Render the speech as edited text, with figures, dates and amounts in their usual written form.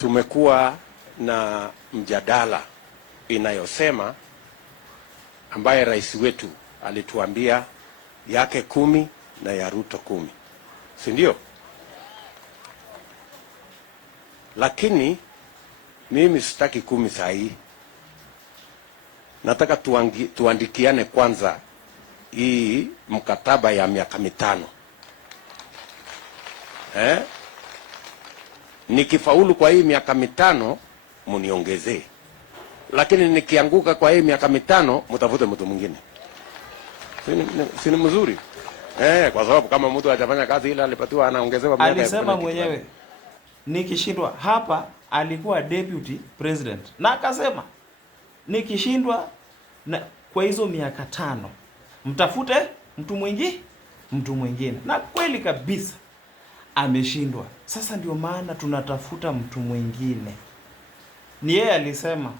Tumekuwa na mjadala inayosema ambaye rais wetu alituambia yake 10 na ya Ruto 10, si ndio? Lakini mimi sitaki 10 saa hii. Nataka tuandikiane kwanza hii mkataba ya miaka 5. Nikifaulu kwa hii miaka 5 muniongezee, lakini nikianguka kwa hii miaka 5 mtafute mtu mwingine. Si ni mzuri? Kwa sababu kama mtu hajafanya kazi ile alipatiwa anaongezewa miaka. Alisema mwenyewe nikishindwa hapa, alikuwa deputy president na akasema nikishindwa na kwa hizo miaka 5 mtafute mtu mwingine, na kweli kabisa ameshindwa. Sasa ndio maana tunatafuta mtu mwingine. Ni yeye alisema